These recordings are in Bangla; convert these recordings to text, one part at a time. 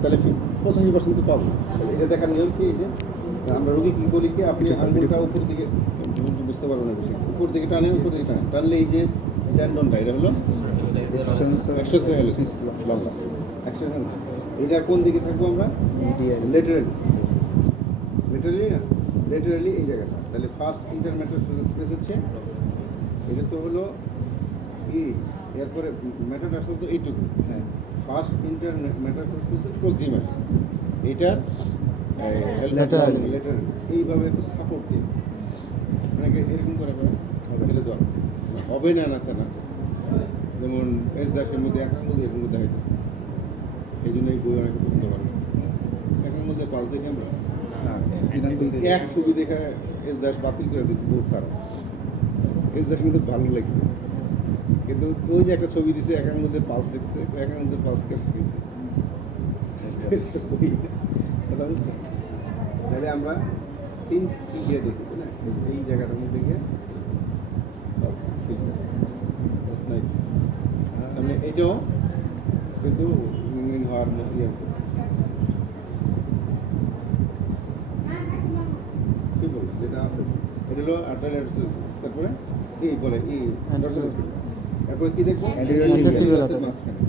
তাহলে 85% তো পাবো। তাহলে এটা দেখার নিয়ম কি, এই যে আমরা রোগী কী করি কি, আপনি আঙুলটা উপর দিকে বুঝতে পারবেন না বেশি, উপর দিকে টানেন, উপর দিকে টানেন, টানলে এই যে ট্যান্ডনটা এটা হলো এক্সটেনসর হেলিসিস লম্বা এক্সটেনসর। এটার কোন দিকে থাকবো আমরা? লেটারালি, লেটারালি না, লেটারালি এই জায়গাটা। তাহলে ফার্স্ট ইন্টারমেটারসাল স্পেস হচ্ছে এটা, তো হলো কি, এরপরে মেটাটার্সাল তো এইটুকু। হ্যাঁ, ফার্স্ট ইন্টারমেটারসাল স্পেস প্রক্সিমাল, এটার লেটারালি এইভাবে একটু সাপোর্ট দিয়ে অনেকে এরকম করে ফেলে দেওয়া হবে না, না তা না। যেমন এস দাসের মধ্যে এক আঙুল এরকম দেখাইতেছে, এই জন্য এই বই অনেকে বুঝতে পারে এক আঙুল দিয়ে পাল দেখে আমরা এক ছবি দেখে এস দাস বাতিল করে দিয়েছি বহু সারা। এস দাস কিন্তু ভালো লাগছে, কিন্তু ওই যে একটা ছবি দিছে এক আঙুল দিয়ে পালস দেখছে, এক আঙুল দিয়ে পালস কেটে শিখেছে। কথা বুঝছো? তাহলে আমরা তিন দিয়ে দেখি, তাই না? এই জায়গাটার মধ্যে গিয়ে সামনে এটাও কিন্তু হওয়ার ইয়ে কি বলবো, যেটা আছে এটা হলো আর্টারিয়াল সিস্টেম। তারপরে এই বলে এই তারপরে কি দেখবো, মাঝখানে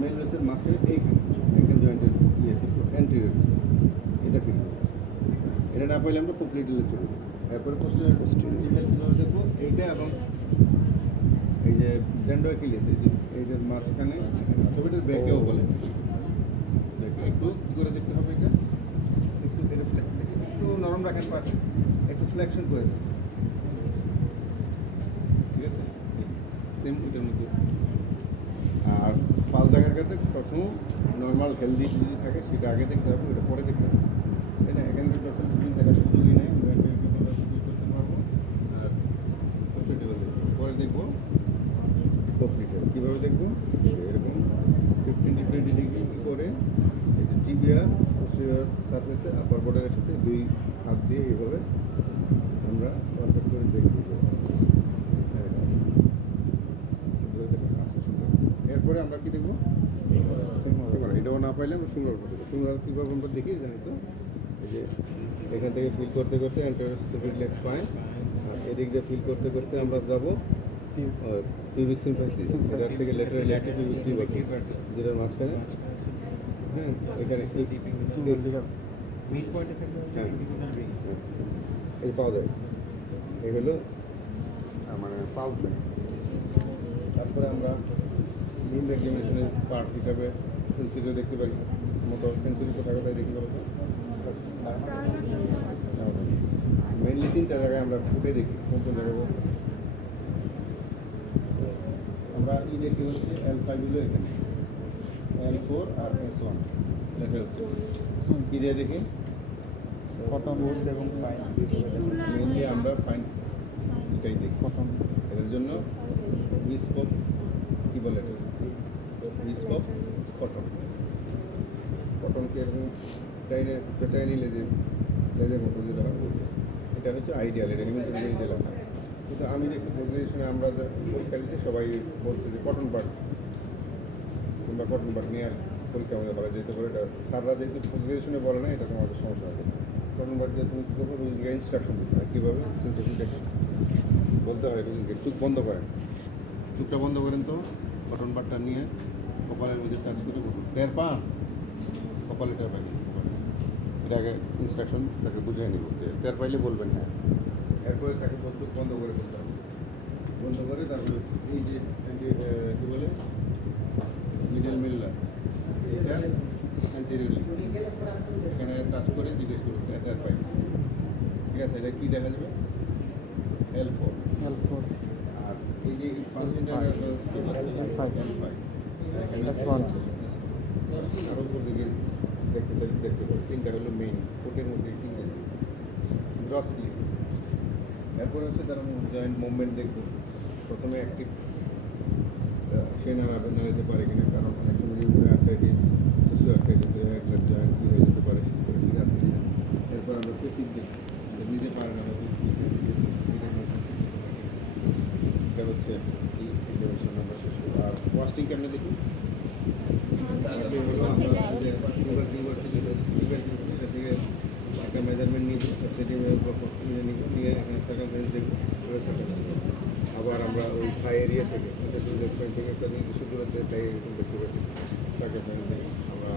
মেল রেসের মাঝখানে এইখানে অ্যাঙ্কেল জয়েন্টের ইয়ে অ্যান্টেরিয়র, এটা ফিল। এটা না পাইলে আমরা কমপ্লিটলি চলে যাবো। এরপরে পোস্টেরিয়র দেখবো এইটা, এবং এই যে ডেন্ড্রোকিলিয়াস এই যে মাঝখানে, তবে এটার ব্যাকেও বলে একটু কী করে দেখতে হবে, এটা একটু নরম রাখেন, পাট একটু ফ্লেকশন করে দেন, ঠিক আছে? সেম এটার মধ্যে। আর পাঁচ জায়গার ক্ষেত্রে সবসময় নর্মাল হেলদি যদি থাকে সেটা আগে দেখতে হবে, ওটা পরে দেখতে হবে, তাই না? এখানে স্ক্রিন দেখার সুযোগই নেই, আমরা করতে পারবো। আর পরে দেখবো কমপ্লিটার কীভাবে দেখবো, এরকম 15-20 ডিগ্রি করে এই যে জিবিআর পোস্টেরিয়র সারফেসে আপার বর্ডারের সাথে দুই হাত দিয়ে এইভাবে আমরা কন্ট্যাক্ট করে দেখবো। এরপরে আমরা কী দেখবো, এটাও না পাইলে আমরা ফিঙ্গার করতে দেবো। ফিঙ্গার কীভাবে আমরা দেখি জানি তো, এই যে এখান থেকে ফিল করতে করতে রিল্যাক্স পাই, এদিক দিয়ে ফিল করতে করতে আমরা যাবো পিউবিক সিম্পাথি, এটার থেকে লেটারালি একটা পিউবিক টিউবার যেটার মাঝখানে, হ্যাঁ, এখানে এই পাওয়া যায়, এই হলো মানে পালস দেয়। তারপরে আমরা লিম্ব এক্সামিনেশনের পার্ট হিসাবে সেন্সিটিভ দেখতে পারি, মতো সেন্সিটিভ কোথায় কোথায় দেখতে পাবো, মেনলি তিনটা জায়গায় আমরা ফুটে দেখি। কোন কোন জায়গায় আমরা ই দেখি হচ্ছে L5 হলো এখানে, L4 আর S1 কী দিয়ে দেখি, এবং ফাইন। মেনলি আমরা ফাইন এটাই দেখি প্রথম। এর জন্য স্কোপ কী বলে, স্কোপ কটন, কটনকে এরকম টাইনে পেঁচায় নিলে যে লেজের মতো যেটা হয়, এটা হচ্ছে আইডিয়াল, এটা হিউম্যান দিলাম। কিন্তু আমি দেখছি পজিশনে আমরা পরীক্ষা দিচ্ছি সবাই বলছে যে কটন বার্ড কিংবা কটন বার্ড নিয়ে আসতে পরীক্ষা আমাদের করা যেতে পারে। এটা স্যাররা যেহেতু পজিশনে বলে না, এটা তোমাদের সমস্যা হবে। কটন বার্ড দিয়ে তুমি কী করবো, রুগীকে ইনস্ট্রাকশন দিতে হয় কীভাবে সেন্সিটিভ দেখে বলতে হয়। রুগীকে চোখ বন্ধ করেন, চোখটা বন্ধ করেন, তো কটন বার্ডটা নিয়ে কপালের মধ্যে টাচ করে বলুন, টের পান, কপালে টের পাই, এটা আগে ইনস্ট্রাকশন তাকে বুঝিয়ে নিব যে টের পাইলে বলবেন হ্যাঁ। এরপরে তাকে চোখ বন্ধ করে করতে হবে, বন্ধ করে তারপরে এই যে কী বলে মিডল মিল্লাস, এইটা অ্যান্টেরিয়রলি এখানে টাচ করে জিজ্ঞেস করুন টের পাই, ঠিক আছে? এটা কী দেখা যাবে, L4। আর এই যে ফার্স্ট আরও দিকে দেখতে চাই, দেখতে পারি তিনটা হলো মেইন ফুটের মধ্যে, তিনটে গ্রসলি। এরপরে হচ্ছে তারা জয়েন্ট মুভমেন্ট দেখবো। প্রথমে অ্যাক্টিভ সে নাড়া যেতে পারে কিনা, কারণ অনেক সময় আর্থ্রাইটিস, আর্থ্রাইটিস এগুলোর জয়েন্ট কী হয়ে যেতে পারে, ঠিক আছে কিনা। এরপর আমরা পেসিভ দেখি, নিতে পারে না, এটা হচ্ছে আর ওয়াস্টিং কেমনে দেখি, হলো আমরা মেজারমেন্ট নিয়ে সেটিংয়ের উপর নিয়ে নিব, নিয়ে এখানে সার্কামফারেন্স দেখব, আবার আমরা ওই থাই এরিয়া থেকে রেস্টুরেন্ট থেকে একটা নির্দিষ্ট দূরত্বে থাই দেখতে পাচ্ছি সার্কামফারেন্স থেকে আমরা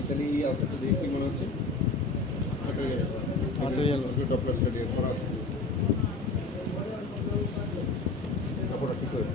ইতালি এই আলসারটা দেখে কি মনে হচ্ছে? ডক্টর স্টাডি করা আছে, কাপড়টা ঠিক হয়েছে।